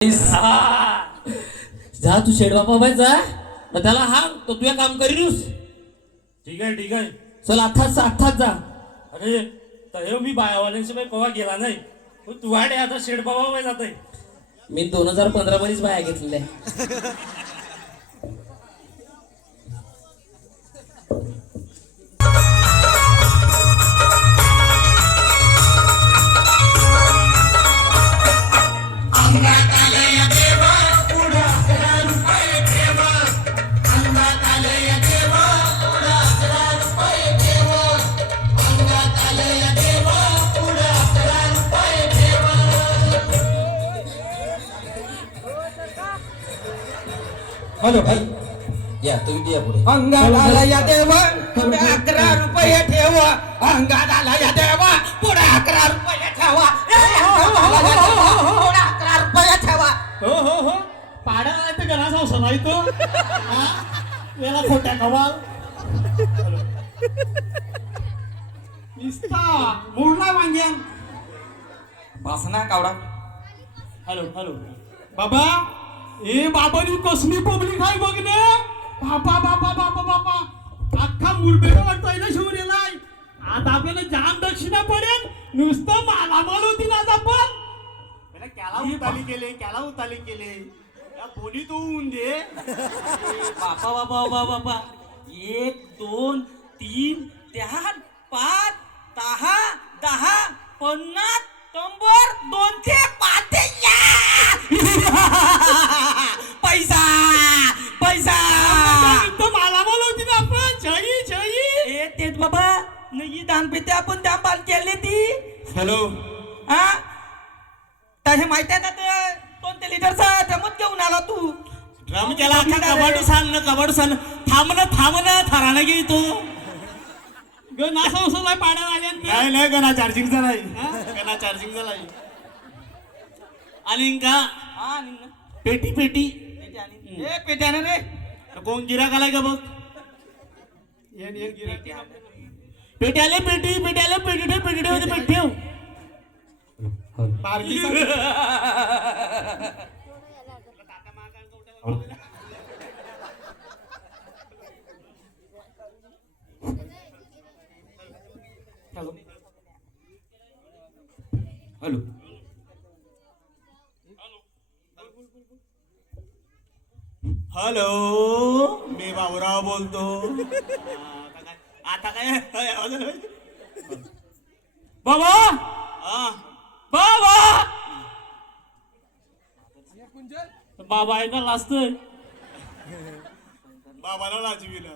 हा. जा तू शेड बाबा बाय जा. मग त्याला हांग तो तुझ्या काम करीस ठीक आहे ठीक आहे. चल अठ्ठाच अठ्ठाच जा. अरे तर हे मी बायावाल्यांशिवाय कवा गेला नाही. पण तू वाडे आता शेड बाबा बाय जात आहे मी दोन हजार पंधरा मध्येच बाया घेतलेल्या. हॅलो भाई. या तुम्ही या पुढे. अंगाला या देव पुढे अकरा रुपये ठेव. अंगाला या देव पुढे अकरा रुपये ठेवा. अंगाला या देव, पुढे अकरा रुपये ठेवा. हो हो हो. पाड्या नाही तर घरा संसार नाही तो. हा? याला खोट्या कवाल निस्ता मोडला वांग्यान. वासना कावडा. Hello hello. बाबा ए बाबानी कसली पब्लिक आहे बघ ना. बापा बापा बापा बापा अख्खा मुरबेला वाटतोय ना शिवरेलाय आता आपल्याला जाम दक्षिणा पडेल नुसतं मालामाल होती आज आपण त्याला उताली केले त्याला उताली केले. या बोली तो होऊन दे. बापा बाबा बाबा बाबा. एक दोन तीन चार पाच दहा दहा पन्नास शंभर दोनशे. नाही पेते आपण त्या बाल केले ती. हॅलो. हा? तर हे माहिती आहे का ते? कोणत्या लिटरचा ड्रमच घेऊन आला तू. ड्रम केला अख्खा कबाडू सांग ना कबाडू सांग थांब ना थांब ना थराणा घे तो ग ना संसार पाड्या आल्या नाही नाही गणा चार्जिंग झालाय गणा चार्जिंग झालाय आणि का हा न- पेटी पेटी. पेटी आणि- रे. कोण गिराक आलाय का बघ? येन येन गिऱ्हाईक. पेटी आले पेटी पेटी आले पेटी ठेव पेटी ठेव पेटी ठेव बारकी हॅलो. हॅलो मी बाबूराव बोलतो. आता काय? बाबा! हा बाबा बाबा आहे का लाजतोय बाबाला लाजवीला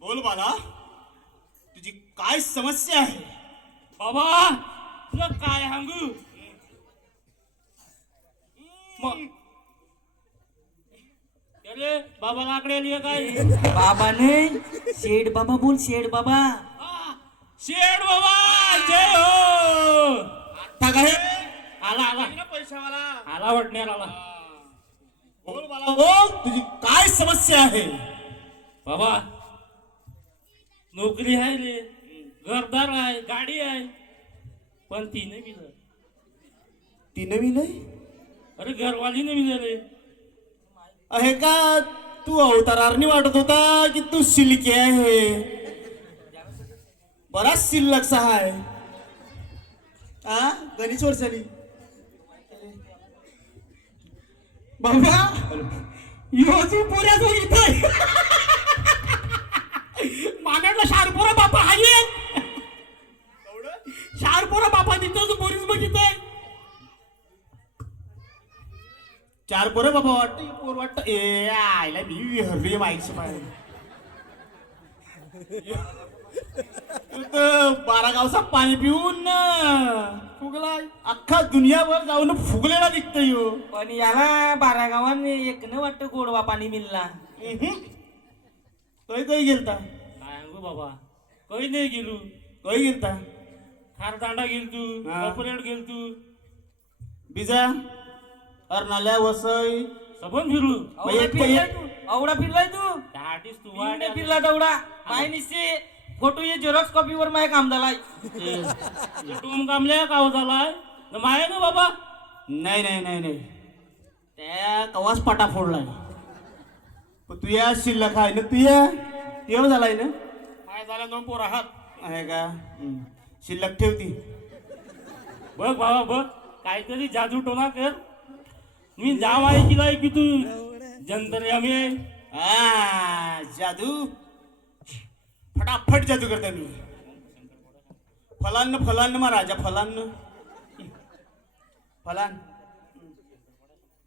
बोल बाला. तुझी काय समस्या आहे? बाबा तुला काय सांगू मग अरे आली आहे काय? बाबाने शेड बाबा बोल शेड बाबा. शेड बाबा जय हो. आता काय? आला आला. पैशावाला. आला वाटण्यात आला बोल बाला बोल तुझी काय समस्या आहे? बाबा नोकरी आहे रे. घरदार आहे गाडी आहे. पण ती नाही मिळत. ती नवी नाही अरे घरवाली नाही मिळत रे. आहे का? तू अवतारारनी वाटत होता की तू सिल्की आहे. बराच शिल्लक सहा आहे हा गणेश वर्षाली बाबा योजू पुऱ्या तू इथं. मागाडला शारपोरा बापा आहे शारपोरा बापा तिथं पोरीस बघितलंय. चार पोरं बाबा वाटत पोर वाटत ए आयला मी विहरली बाईकची पाय. बारा गावचा पाणी पिऊन ना फुगलाय अख्खा दुनियाभर जाऊन फुगलेला दिसतो यो. पण याला बारा गावात एक न वाटतं गोडवा पाणी मिळला. तोय काही गेलता. काय सांगू बाबा? काही नाही गेलो? काही गेलता? खारदांडा गेल तू. कपरेड गेल तू बिजा अर्नाल्या वसई. सबन फिरू. एक- फिरलाय तू. अवडा फिरलाय तू. दहाटीस तू वाड्या फिरला तेवढा माय निश्चय फोटो ये झेरॉक्स कॉपीवर माझ्या काम झालाय टोम कामल्या काव झालाय? न माय ना बाबा. नाही नाही नाही नाही. त्या कवाच पाटा फोडलाय. पण तू या शिल्लक आहे ना तू या. तेव्हा झालाय ना? काय झालं दोन पोर आहात? आहे का. शिल्लक ठेवती बघ बाबा बघ. काहीतरी जादू टोना कर. मी जाम ऐकलाय की तू? जंतर आम्ही आ, जादू. फटाफट जादू करता मी. फलान फलान मा राजा फलान. फलान.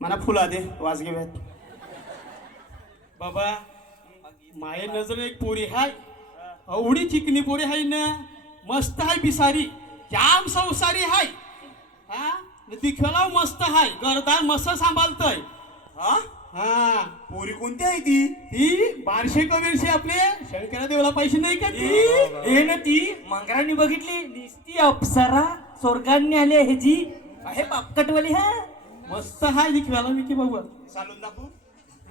मला फुला दे वाज घेऊयात बाबा माये नजर एक पोरी हाय. अवडी चिकनी पोरी हाय ना. मस्त हाय बिसारी. जाम संसारी हाय. हा? दिखलाव मस्त हाय. घरदार मस्त सांभाळतय. हा? हा. पोरी कोणती आहे ती? ती बारशे कबीरशे आपले शंकरा देवला पैसे नाही का ती? हे ना ती मंगरांनी बघितली. दिसती अप्सरा स्वर्गांनी आली आहे जी. आहे बापकटवाली हा. मस्त हाय दिखवायला मी की बाबा चालून दाखवू?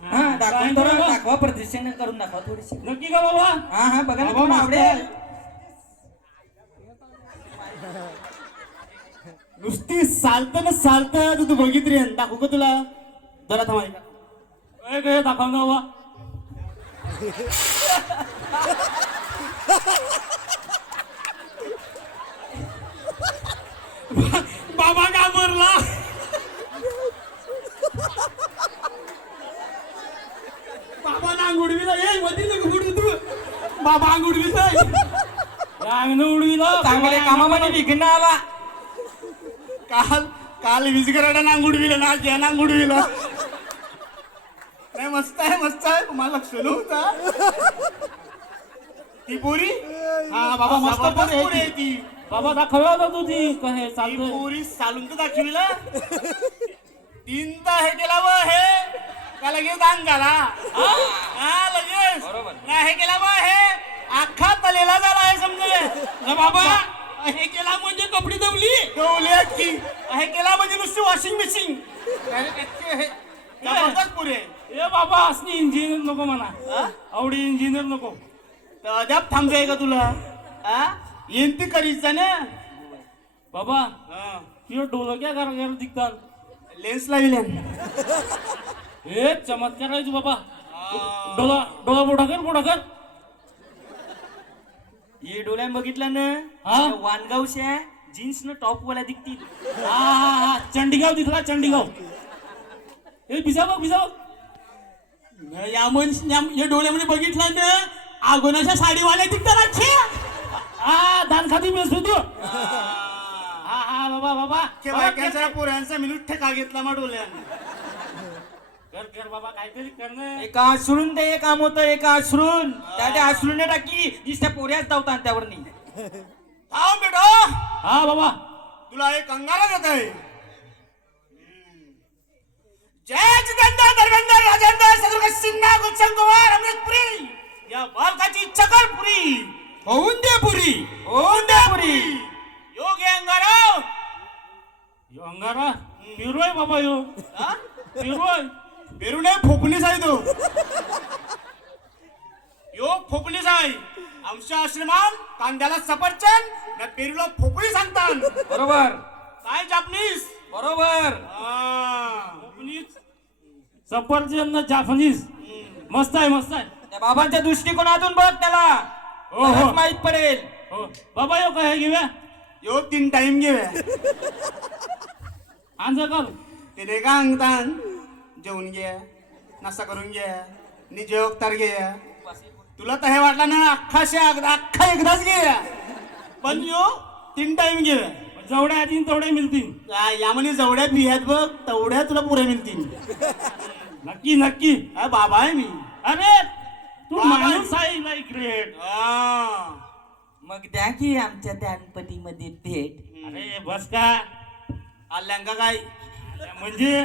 हा दाखवून दाखवा. प्रदर्शन करून दाखवा थोडीशी. नक्की का बाबा हा हा बघा ना आवडेल. नुसती चालत ना चालत तर तू बघितली दाखवू का तुला? जरा थांबाय का काय काय दाखव ना बाबा. बाबा का मरला? बाबा ना अंगुडवीला ये मधी नको बुडू तू. बाबा अंगुडवीत अंगण उडविलं चांगल्या कामामध्ये विघ्न आला. काल काल विजगराडा नांगुडविलं ना ज्या नांगुडविलं नाही मस्त आहे मस्त आहे. तुम्हाला लक्ष नव्हता. ती पोरी? हा बाबा मस्त पोरी आहे ती. बाबा दाखवला होता तू ती. काय ती चालतं पोरी चालून तर दाखविला तीनदा हे केला व हे का लगेच अंग घाला हा? लगेच. ना हे केला व हे अख्खा तलेला झाला आहे समजले ती. बाबा. हे केला म्हणजे कपडी दवली गवले की. हे केला म्हणजे नुसती वॉशिंग मशीन जबरदस्त पुरे. ए बाबा असली इंजिनियर नको म्हणा. आवडी इंजिनियर नको. तर अद्याप थांबतोय का तुला? आ येईन ती करीचा ना? बाबा किंवा डोलं क्या करा करा दिखतात लेन्स लावल्या. हे चमत्कार आहे तू बाबा. डोला डोला मोठा कर मोठा कर. हे डोळ्यात बघितलं ना? हा? त्या वानगावच्या जीन्स न टॉप वाल्या दिसतील हा हा हा. चंडीगाव दिसला चंडीगाव. हे भिजा बघ भिजा बघ या मन या डोळ्यामध्ये बघितलं ना? आगोनाच्या साडीवाल्या दिसतात अच्छे हा दान खाती मिळतो तू हा. हा बाबा बाबा. बाबा, पोऱ्यांचा मिनिट ठेका घेतला मा डोल्यानं कर कर बाबा काहीतरी करणं एका आश्रून ते एक काम होतं एका आश्रून. त्या त्या आश्रून टाकली नुसत्या पोऱ्याच धावतात त्यावर नाही थांब बेटा. हा बाबा. तुला एक अंगारा देत आहे. जय जितेंद्र धर्मेंद्र राजेंद्र सदुर्ग सिन्हा गुलशन कुमार अमृतपुरी. या बालकाची चकलपुरी होऊन दे पुरी. होऊन दे पुरी. योग्य अंगारा. यो अंगारा? पिरोय बाबा यो. पिरोय पेरू नाही फोपणीच आहे तो. यो फोपणीच आहे. आमच्या आश्रमान कांद्याला सफरचंद न पेरूला फोपणी सांगतात. बरोबर. काय जापनीस? बरोबर. जापनीज सफरचंद जापनीज मस्त आहे मस्त आहे. त्या बाबांच्या दृष्टिकोनातून बघ त्याला. हो, हो. माहीत पडेल. हो. बाबा यो काय घेऊया? यो तीन टाइम घे आंज कर ते का अंगतान जेवून घ्या नाश्ता करून घ्या नि जेवक तर घ्या तुला तर हे वाटलं ना अख्खा शे अख्खा एकदाच घे. पण यो तीन टाइम घे. जेवढ्या आधी तेवढे मिळतील. यामध्ये जेवढ्या बियात बघ तेवढ्या तुला पुऱ्या मिळतील. नक्की नक्की. हा, बाबा आहे मी. अरे तू बाबा. माणूस आहे लाईक ग्रेट हा. मग द्या की आमच्या दानपतीमध्ये भेट. अरे बस का. आल्यांका काय? म्हणजे?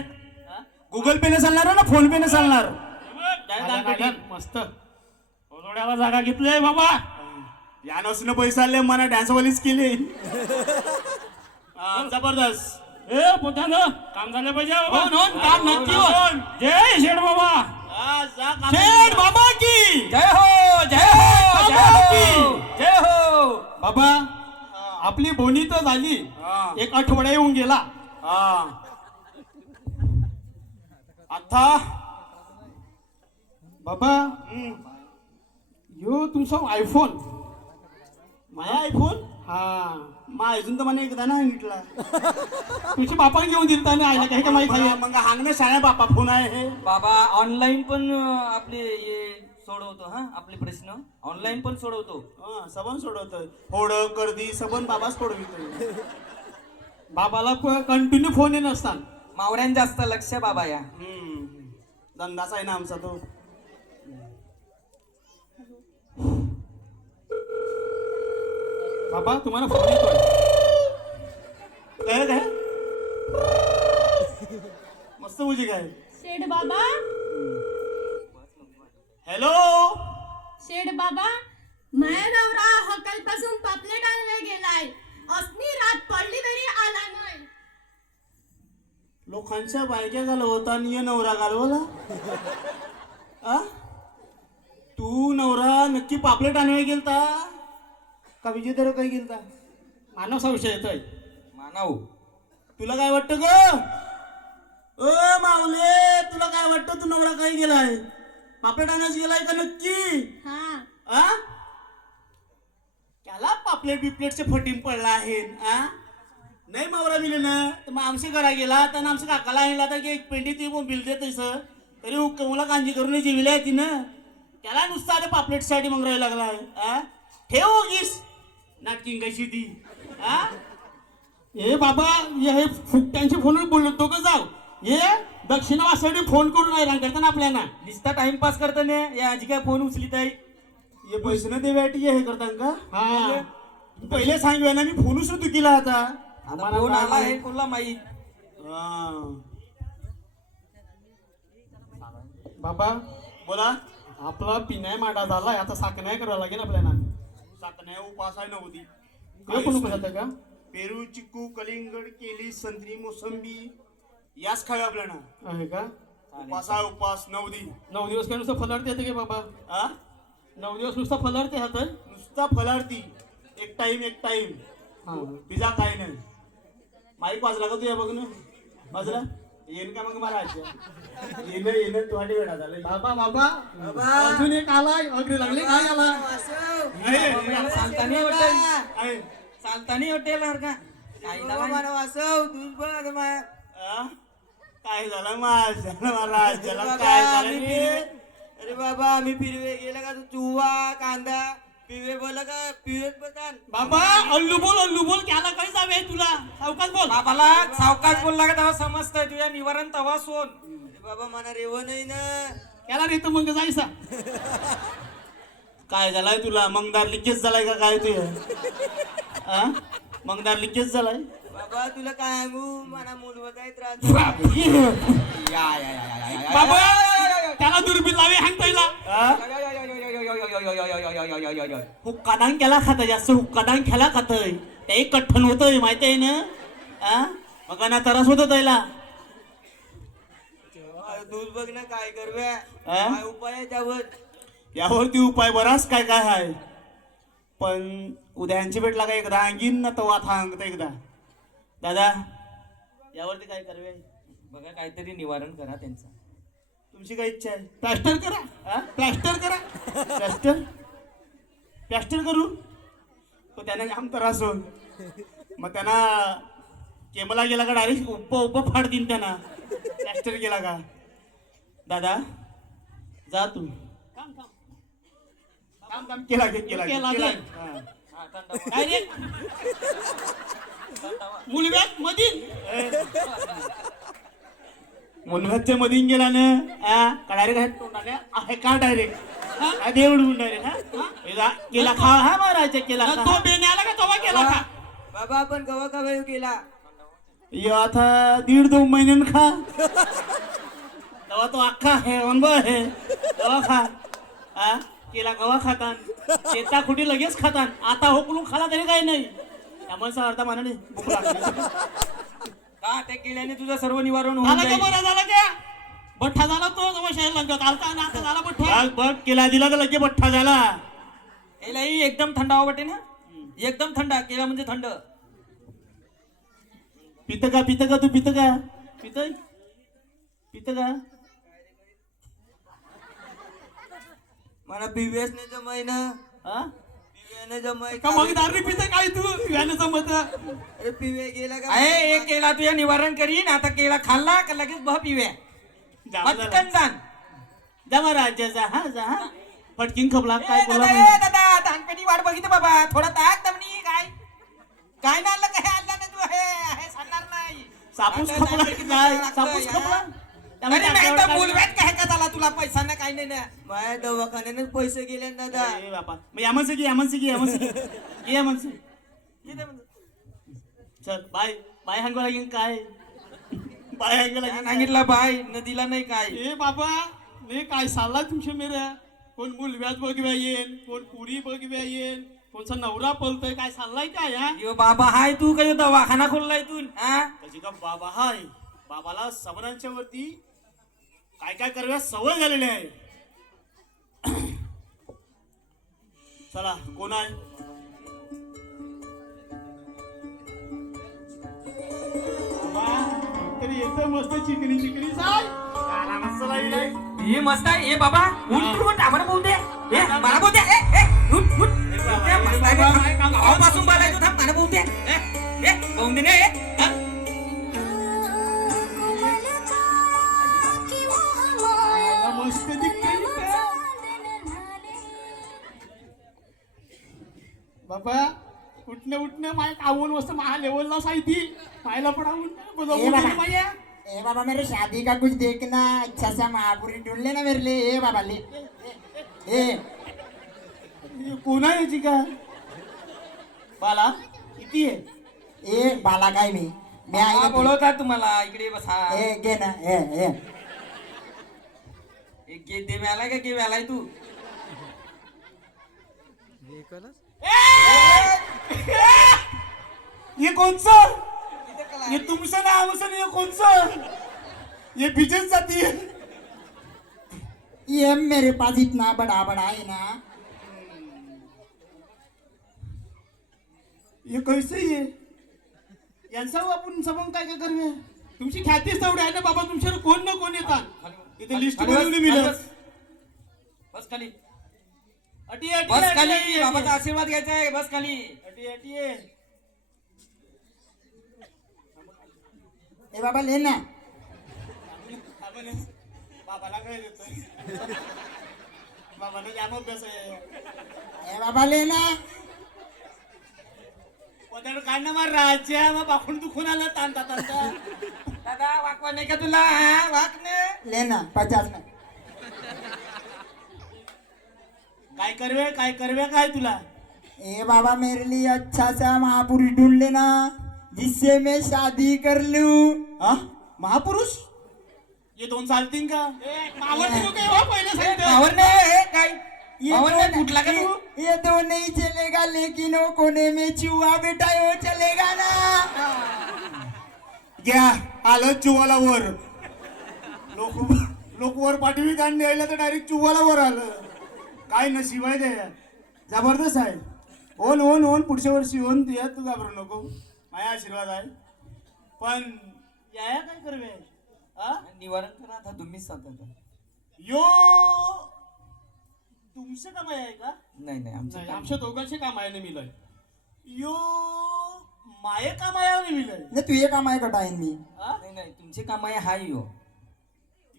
गुगल पे ने चालणार ना? फोन पे ने चालणार ना, मस्त. थोड्याला जागा घेतली आहे बाबा. या नसून पैसे आले मला डॅन्स वालीच केले. हा, जबरदस्त. ए पोत्यानं. काम झालं पाहिजे हो बाबा. नोन काम नक्की हो. जय शेठ बाबा. हा, जा. शेठ बाबा की. जय हो जय हो जय हो जय हो. बाबा आपली बोनी तर झाली. हा. एक आठवडा येऊन गेला. हा. आता बाबा हम्म, यो तुमचा आयफोन माझा आयफोन हा. मग अजून तर मला एकदा नाही सांगितला तुझ्या बापाने घेऊन दिलता आणि आईला काही का माहीत मग आहे मग हांगणे शाळा बापा फोन आहे हे. बाबा ऑनलाईन पण अं, आपले हे सोडवतो हा आपले प्रश्न. ऑनलाईन पण सोडवतो. हा, सबन सोडवतोय. होड कर्दी सबन बाबाच सोडवितोय. बाबाला कंटिन्यू फोन येत असतात मावऱ्यां जास्त लक्ष बाबा या. हम्म, धंदाच आहे ना आमचा तो. बाबा तुम्हाला फोन येतोय. काय काय मस्त मुजी काय शेड बाबा. हॅलो शेड बाबा माया नवरा हकलपासून पापलेट आणायला गेलाय. असनी रात पडली तरी आला नाही. लोकांच्या बायक्या घालवता आणि ये नवरा घालवला? आ? तू नवरा नक्की पापलेट आणवाय गेलता? का विजय तर काही गेलता? मानव संशय येतोय मानव. तुला काय वाटतं ग? ओ माऊले तुला काय वाटतं तू नवरा काय गेलाय? पापलेट आणायच गेलाय का नक्की? हा. आ? त्याला पापलेट बिपलेटचे फटीम पडला आहे आ? नाही मावरा मिले ना तर मग आमच्या घरा गेला तर आमच्या काकाला आणला तर एक पेंडी ती बिल देत तसं तरी हुक्कमला कांजी करून जेविल्या आहे तिनं त्याला नुसतं आता पापलेटसाठी मग राहायला लागलाय आ? ठेव गीस नाटकिंग कशी ती आ? ए बाबा ये हे फुकट्यांचे फोनवर बोललो तो का जाऊ ये दक्षिण वासाठी फोन करून नाही रांग करताना आपल्याला. नुसता टाइमपास करताना या आजी काय फोन उचलीत आहे. ये पैसे न देव्याटी हे करतान का? हा. पहिले सांगूया ना मी फोनच नव्हतो केला आता. आता फोन आला आहे कोणाला माहीत? हा. बाबा बोला. आपला पिण्याय माडा झालाय. आता साखनाय करावं लागेल आपल्याला. साखन्या उपास आहे नव्हती हे का? पेरू चिक्कू कलिंगड केली संत्री मोसंबी याच खावे आपल्याला. आहे का? उपास आहे उपास. नवदी नऊ दिवस काय नुसतं फलारते येते की बाबा? आ? नऊ दिवस नुसतं फलारते हात नुसता फलारती एक टाइम एक टाइम हा. पिझ्झा काय नाही माईक वाजला का तुझ्या बघ ना. वाजला येईन का मग मला येणं येणं तुझ्या वेळा झालं. बाबा बाबा. अजून एक आलाय. अगदी लागली काय आला हॉटेल हॉटेल का? काही आ? काय झालं? माझ्या मला त्याला काय झालं? अरे बाबा आम्ही पिरवे गेला का तू? चुवा कांदा? पिवे बोला का? पिवेत बघा बाबा अल्लू बोल अल्लू बोल त्याला काही जावे तुला? सावकाश बोल. बाबाला सावकाश बोलला का तेव्हा समजतंय तुझ्या निवारण तवा सोन अरे बाबा मला रेव नाही ना. त्याला रे तर मग जायचा. काय झालाय तुला? मंगदार लिकेज झालाय का काय तुझ्या? मंगदार लिकेज झालाय? बाबा तुला काय सांगू मला मूलवत आहे त्रास बाबा त्याला दुर्बीण लावे हँग पहिला आ? हुक्काडांग केला खात जास्त हुक्काडांग खेळा खातय ते एक कठ्ठन होतय माहिती आहे ना? आ? मग ना त्रास होतो त्याला. दूध बघ ना काय करवे? काय उपाय आहे त्यावर? यावरती उपाय बराच काय काय आहे पण उद्यांची भेटला का एकदा. अंगीन ना तवा थांगत एकदा. दादा यावरती काय करवे बघा काहीतरी निवारण करा त्यांचं. तुमची काय इच्छा आहे? प्लास्टर करा? प्लास्टर करा. प्लॅस्टर? प्लॅस्टर करू? तो त्यांना जाम त्रास हो मग त्यांना केमला गेला का डायरेक्ट उप उप फाड देईन त्यांना. प्लॅस्टर केला का? दादा जा तू काम काम. काम काम केला केला केला हा. हा, मुलव्यात मधील मुलभ्याच्या मधीन गेला ना का डायरेक्ट तोंडाने आहे का डायरेक्ट हा. देवडून डायरेक्ट हा? केला खा हा महाराज केला खा. तो बेण्याला का तवा केला का बाबा आपण गवा का वेळ केला यो आता दीड दोन महिन्यान खा. तेव्हा तो अख्खा आहे अनब आहे तेव्हा खा. आ केला कवा खातान. शेता खुटी लगेच खातान. आता होकलून खाला तरी काही नाही. अर्धा का ते केल्याने तुझं सर्व निवारण होऊन झाला झाला बठ्ठा झाला तो का झाला केला दिला तर लगे बठ्ठा झाला. एकदम थंड हवा वाटे ना? एकदम थंड केला म्हणजे थंड. पित का पित का तू पित का? पित? पित का? मला पीव्हीएस नाही जमाय ना हा? पिवे जमाय का मग दारू पिता काय तू? याने जमत अरे पिवे गेला का अरे एक केळा तुझ्या निवारण करीन आता केळा खाल्ला का लगेच बह पिव्या जरा. पटकन जाण. जा मग राज्याचा हा जा हा. पटकीन खपला काय ए, बोला दादा नाही. ए, दादा धानपेटी वाट बघित बाबा थोडा ताक दमनी काय? काय नाही आणलं काय आणलं नाही तू हे हे सांगणार नाही. सापूस आता खपला की काय? लागतं, सापूस या. खपला? अरे त्यामुळे नाही आपल्यावर तर काय- बोलव्यात काय का झाला तुला पैसा ना काही नाही ना माझ्या दवाखान्यानेच पैसे गेले ना दादा. अरे बापा. मग यामनसे की यामनसे की यामनसे की. यामनसे चल बाय. बाय हंगो लागेल काय? बाय हंगो लागेल सांगितलं बाय? नदीला नाही काय? ए बाबा ने काय चाललाय तुमच्या मेऱ्या? कोण मुलव्यात बघव्या येईन कोण पुरी बघव्या येईन कोणचा नवरा पलतोय काय चाललाय काय हा यो बाबा हाय तू काय दवाखाना खोललाय तू हा? त्याची का बाबा हाय? बाबाला समरांच्या वरती काय काय करव्या सवय झालेली आहे. चला कोण आहे? बाबा, तरी येतं मस्त चिकनी चिकनी. हे मस्त आहे. ए बाबा उठ तू उठ आम्हाला बोल दे. ए मला बोल दे. ए ए उठ उठ. ए, मस्त आहे. बे. गावापासून बोलायचं थांब मला बोल दे. ए ए बोल दे ने ए. बाबा उठणे उठणे माय कावून मस्त माझ्या लेवलला साहिती पाहायला ए बाबा. ए बाबा मेरे शादी का कुछ देखना अच्छा सा महापुरी ढूंढ लेना मेरे लिए. ए बाबा ले. ए. कोण आहे याची का बाला किती आहे? ए बाला काय मी? मी आहे बोलवतात तुम्हाला. इकडे बसा. ए घे ना. ए ए. एक गे दे आलाय का गे आलाय तू? हे कोणचं हे तुमचं नाव असं हे कोणचं हे बिजच जाती ये मेरे पास इतना बड़ा बड़ा है ना. हे कैसे ये यांचा आपण समोर काय काय करूया? तुमची ख्यातीच तेवढी आहे ना बाबा तुमच्यावर कोण ना कोण येतात. इथे लिस्ट बनवली खाली मी बस. बस खाली. अटी अटी बस खाली बाबाचा आशीर्वाद घ्यायचा आहे बस खाली. अटी अटी. ए बाबा ले ना. बाबाला काय देतोय? बाबाला जाम अभ्यास आहे. ए बाबा ले ना. पदार्थ काढणं मग राजा मग बाखून दुखून आलं तांता तांता दादा वाकवा नाही का तुला? हा वाकणे ले ना पचास में काय करवे काय करवे काय तुला? ए बाबा मेरे लिए अच्छा सा महापुरुष ढूंढ लेना जिससे मैं शादी कर लूं। हा? महापुरुष? ये दोन चालतील का? नाही हे काय? कुठला का तू? ये, दो नहीं चलेगा लेकिन वो कोने में चूहा बेटा वो चलेगा ना। घ्या आलं चुवाला वर. लोक लोक वर पाठवी काढणे यायला तर डायरेक्ट चुवाला वर आलं. काय नशीब आहे ते? जबरदस्त आहे. ओन ओन ओन पुढच्या वर्षी ओन तू या तू घाबरू नको. माझा आशीर्वाद आहे. पण या काय करवे हा निवारण करा आता तुम्हीच सांगता यो! तुमचं काम आहे का? नाही नाही आमचं नाही, काम. आमच्या दोघांचे काम आहे ना मिलय यो माये काम आहे नहीं तू ये काम आहे कटाईन मी? नाही नाही तुमचे काम आहे हाय यो.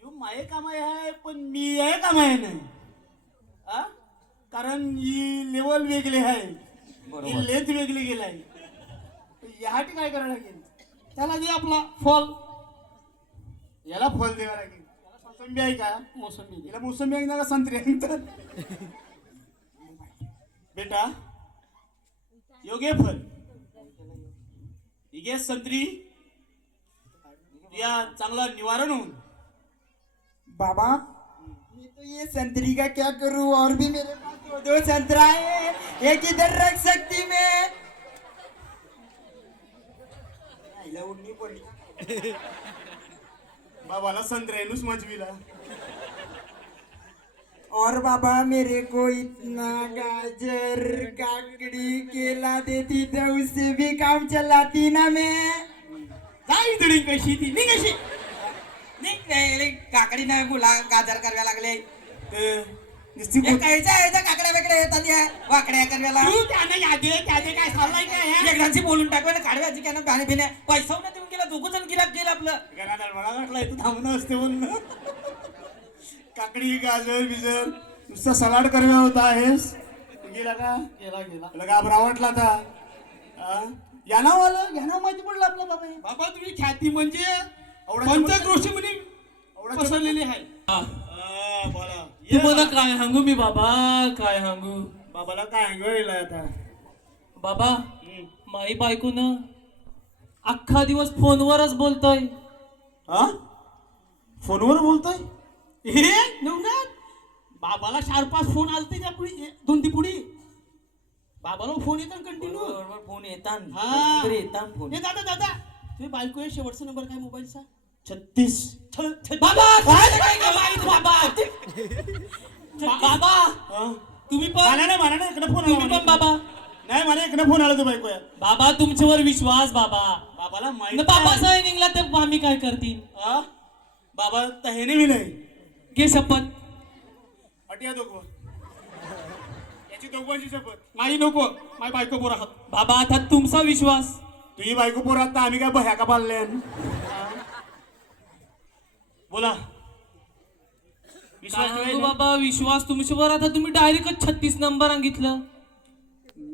यो माये काम आहे पण मी आहे काम आहे नाही. आ? कारण ही लेवल वेगळी आहे. बरोबर. ही लेंथ वेगळी गेली आहे. यासाठी काय करावं लागेल? त्याला दे आपला फॉल. याला फल द्यावं लागेल. याला मोसंबी आहे का? मोसंबी याला मोसंबी आहे ना का संत्री आहे तर? बेटा योगे फल. ही घे संत्री. या चांगला निवारण होऊन. बाबा तो ये संतरी का क्या करूं? और भी मेरे पास दो दो संतरा है। एक इधर रख सकती मैं। आईला उडणी पडली बाबाला संत्र्यानुच मजविला. और बाबा मेरे को इतना गाजर काकड़ी केला देती तो उससे भी काम चलाती ना मैं। जाई तडी कशी ती नी कशी नाही, काकडी नाही गुला गाजर करायला लागले. ते कायच्या ह्याच्या काकड्या वेकड्या येतात या वाकड्या करायला. तू त्यानं यादी त्याचे काय चाललंय काय? एकदाची बोलून टाकू ना काढव्याची काय गाणे पिणे पैसा ना देऊन गेला दोघं जण गिराक गेलं आपलं. घरात मला वाटलं इथं थांबणं असते म्हणून. काकडी गाजर बिजर नुसतं सलाड करव्या होता आहेस. गेला का? गेला गेला. तुला घाबरा वाटला आता? या नाव आलं या नाव माहिती पडलं आपलं बाबा. बाबा तुम्ही ख्याती म्हणजे एवढा पंचक्रोशी म्हणे एवढा पसरलेली आहे? हा, बोला. तुम्हाला काय सांगू मी बाबा काय सांगू बाबाला काय अंगवेळ आता? बाबा माई बायको ना अख्खा दिवस फोनवरच बोलतोय. हा फोनवर बोलतोय? हे नवनाथ! बाबाला चार पाच फोन आलते त्या पुढे दोन ती पुढे. बाबाला फोन येतात कंटिन्यू बरोबर फोन येतात. हा. येतात फोन. हे दादा दादा तुम्ही बायको आहे शेवटचा नंबर काय मोबाईलचा? छत्तीस बाबा काय काय काय माहीत बाबा बाबा? हा? तुम्ही पण मला नाही मला नाही इकडे फोन आला तुम्ही पण. बाबा. नाही मला इकडे फोन आला तू बायको या. बाबा तुमच्यावर विश्वास बाबा. बाबाला न माहिती बाबा निघला तर आम्ही काय करतील? हा? बाबा तहेने मी नाही. घे शपथ. अटिया दोघं. याची दोघांची शपथ. नाही नको माझी बायको बोर आहात बाबा आता तुमचा विश्वास. तुझी बायको पोर आता आम्ही काय भया का पाळले बोला. विश्वास काय ठेवायचा? सांगू बाबा विश्वास तुमच्यावर आता तुम्ही डायरेक्ट छत्तीस नंबर सांगितलं.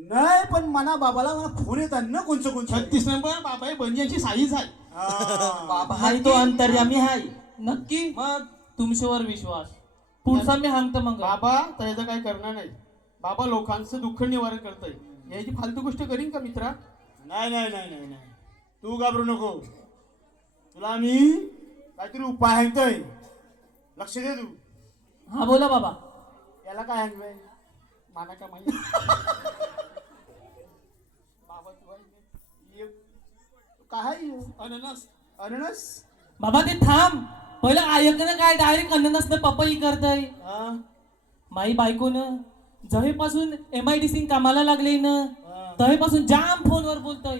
नाही पण मला बाबाला मला फोन येतात ना कोणचं कोणचं? छत्तीस नंबर बाबा बंजाची साईज आहे हा. बाबा हाय तो अंतर्यामी हाय नक्की. मग तुमच्यावर विश्वास. पुढचा मी सांगतो मग. बाबा त्याचं काय करणार नाही. बाबा लोकांचं दुःख निवारण करतोय. याची फालतू गोष्ट करीन का मित्रा? नाही नाही नाही नाही नाही. तू घाबरू नको. तुला मी काहीतरी उपाय सांगतोय लक्ष दे तू. हा बोला बाबा. याला काय सांगतोय माना का माहिती बाबा तू आहे. ये- काय? अननस. अननस? बाबा ते थांब. पहिलं ऐकणं काय? डायरेक्ट अननस पपई करतय. हा. माई बायकोनं जहेपासून एम आय डी सी कामाला लागले ना हा. तहेपासून जाम फोनवर बोलतोय.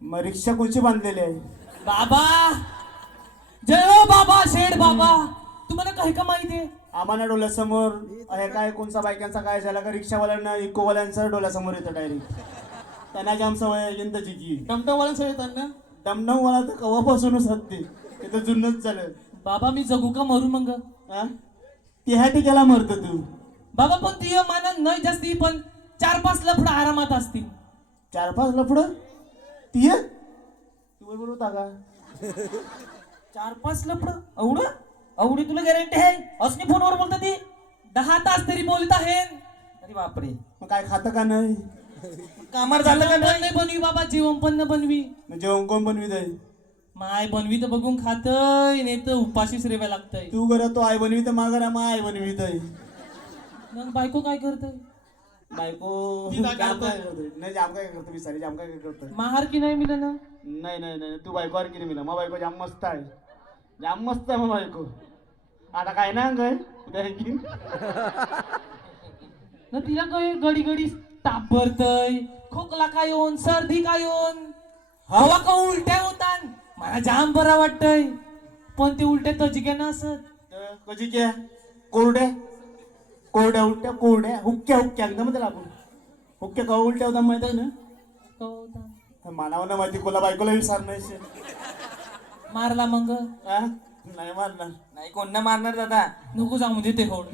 मग रिक्षा कोणची बांधलेली आहे? बाबा जय हो बाबा शेठ बाबा. तुम्हाला काही का माहितीये? आम्हाला डोळ्यासमोर हे काय कोणचा बायकांचा काय झाला का? रिक्षावाल्यांना इकोवाल्यांचा डोळ्यासमोर येतं डायरेक्ट त्यांना जाम सवय आहे यंदाची की टमटमवाल्यांचं येतात ना? डमडम मला तर कवापासूनच हत्ते. ते तर जुनच झालं. बाबा मी जगू का मरू मग? हा ह्या ठिकाला मरतो तू. बाबा पण ती माना नाही जास्ती पण चार पाच लफड आरामात असतील. चार पाच लफड? ती आहे? तू बरोबर होता का? चार पाच लफड? एवढं? एवढी तुला गॅरंटी आहे? असली फोनवर बोलता ती. दहा तास तरी बोलत आहे अरे बापरे. मग काय खातं का नाही? कामार झालं का नाही? बनवी बाबा जेवण पण न बनवी. जेवण कोण बनवित आहे? माय बनवी तर बघून खातय नाही तर उपाशीच रेव्या लागतय. तू घरा तो आई बनवित मा घरा मा आई बनवित आहे. मग बायको काय करतय? बायको ती काय जाम करते? काय करते नाही जाम काय करतो बिचारी जाम काय करतो महार की नाही मिळलं ना नाही नाही नाही. तू बायको आर किती मिला मग बायको जाम मस्त आहे. जाम मस्त आहे मग बायको आता काय ना काय उद्या आहे की न तिला काय गडी गडी ताप भरतय खोकला काय येऊन सर्दी काय येऊन हवा का उलट्या होतात मला जाम बरा वाटतय. पण ते उलट्या तजिक्या ना असत. तर कधी क्या कोरड्या? कोरड्या उलट्या कोरड्या हुक्क्या हुक्क्या एकदम त्याला आपण. हुक्क्या का उलट्या होता माहिती आहे ना? मानावर ना माहिती कोला बायकोला विचार नाही. मारला मग? हा? नाही मारणार. नाही कोण ना मारणार दादा? नको जाऊ दे ते होड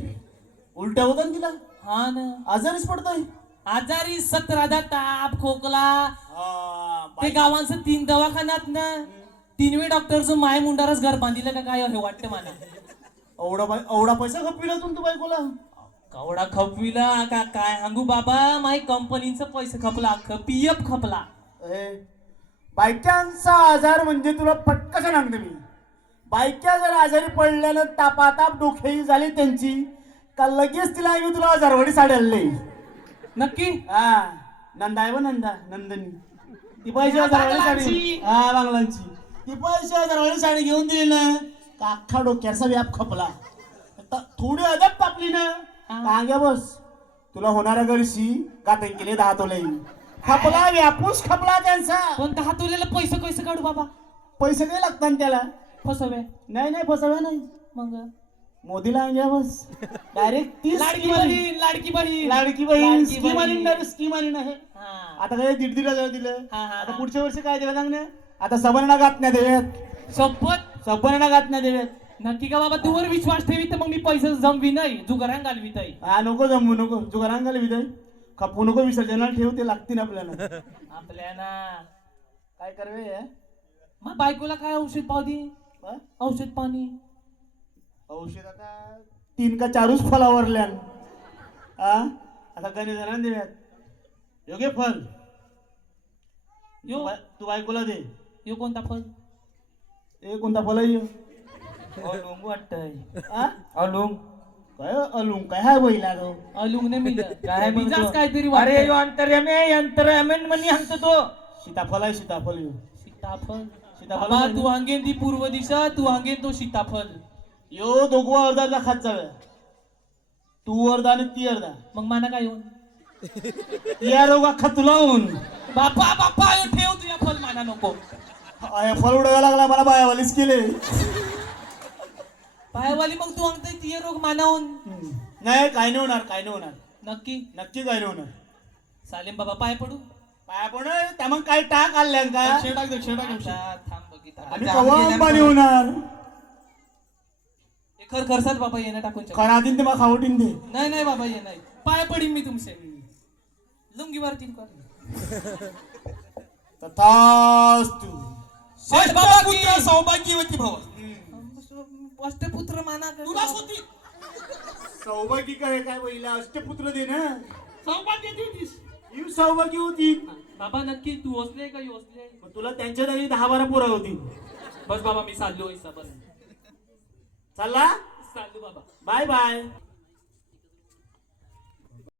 उलट्या होता ना तिला? हा ना. आजारीच पडतोय. आजारी सतरादा ताप खोकला. हा, ते गावांचं तीन दवाखान्यात ना तीनवे डॉक्टरचं माय मुंडारच घर बांधिलं का काय हे वाटतं मला? एवढा एवढा पैसा खपिला तू तू बायकोला? कवडा खपविला? का काय? सांगू बाबा माय कंपनीचं पैसे खपला पीएफ खपला. बायकांचा आजार म्हणजे तुला पटकन सांगते मी. बायक्या जर आजारी पडल्यानं तापाताप डोक्याही झाली त्यांची का लगेच तिला आम्ही तुला हजारवडी साडी आणली नक्की? हा. नंदा आहे नंदा नंदनी. ती पैसे हजारवाडी साडी हा बांगलांची. ती पैसे हजारवाडी साडी घेऊन दिली ना का अख्खा डोक्याचा व्याप खपला. थोडी अदब तापली ना. कांग्या बस. तुला होणाऱ्या गरशी गातन केले दहा तोले खपला व्यापूस खपला त्यांचा. पण दहा तोल्याला पैसे कैसे काढू बाबा? पैसे काय लागतात त्याला. फसवे. नाही नाही फसव्या नाही. मग? मोदीला घ्या बस. डायरेक्ट तीस लाडकी. बहीण लाडकी बहीण. लाडकी बहीण लाडकी स्कीम आली बहीण. स्कीम आली ना हे. हा. आता काय दीड दीड हजार दिलं? हा, हा, आता हा. पुढच्या वर्षी काय दिलं सांग ना? आता सबरणा घात नाही देव्यात शपथ? सबरणा घात नाही देव्यात नक्की का बाबा तुवर विश्वास ठेवी तर मग मी पैसे जमवी नाही जुगारांग घालवी नाही हा नको जमू नको. तू घरांगाला विधाय खपू नको विसर्जनाला ठेव ते लागतील आपल्याला. आपल्याला. काय करवे? हे? मग बायकोला काय औषध पावती हा? औषध पाणी. औषध आता तीन का चारूच फलावरल्यान हा? आता गणे जणांना देव्यात योग्य फल यो. तू बाय- तू बायकोला दे. यो कोणता फल ए कोणता फल आहे ह्यो? अलुंग वाटतंय. हा? अलुंग काय अलुंग? काय हाय बैला तो अलुंग ने मिल काय? बिजाच काहीतरी अरे. यो अंतर्यामे अंतर्यामेन म्हणे सांगतो तो. सीताफळ आहे. सीताफळ सीताफळ बाबा म्हणजे? तू हांगेन ती पूर्व दिशा तू हांगेन तो सीताफळ यो दोघं अर्धा खात जाव्या तू अर्धा आणि ती अर्धा. मग माना काय येऊन या रोग अख्खा तुला होऊन बापा बापा यो ठेव तुझ्या फल माना नको. आया फळ उडवायला लागला मला बायावालीच केले. पायवाली मग तू अंगताय ती रोग मानावून. नाही काय नाही होणार काय नाही होणार. नक्की? नक्की काय नाही होणार. सालेम बाबा पाय पडू. पाया पण त्या मग काय टाक आल्या का? दक्षिण टाक दक्षिण टाक आता थांब बघित आणि कवा अंबानी होणार? खर खरसाच बाबा येणं टाकून चल. खरातीन ते मग खावटीन ते नाही नाही बाबा ये नाही. पाय पडीन मी तुमचे. लुंगी वरतीन कर तथास्तु. बाबा की पुत्र सौभाग्यवती भव. अष्टपुत्र माना कर. तुलाच होती सौभागी काय काय पहिला अष्टपुत्र दे ना. सौभाग्यवती होतीस ही सौभागी होती. बाबा नक्की तू असले का यो असले मग तुला त्यांच्या जागी दहा बारा पोरं होती. बस बाबा मी चाललो हिसाबाने चालला? चाललो बाबा. Bye bye.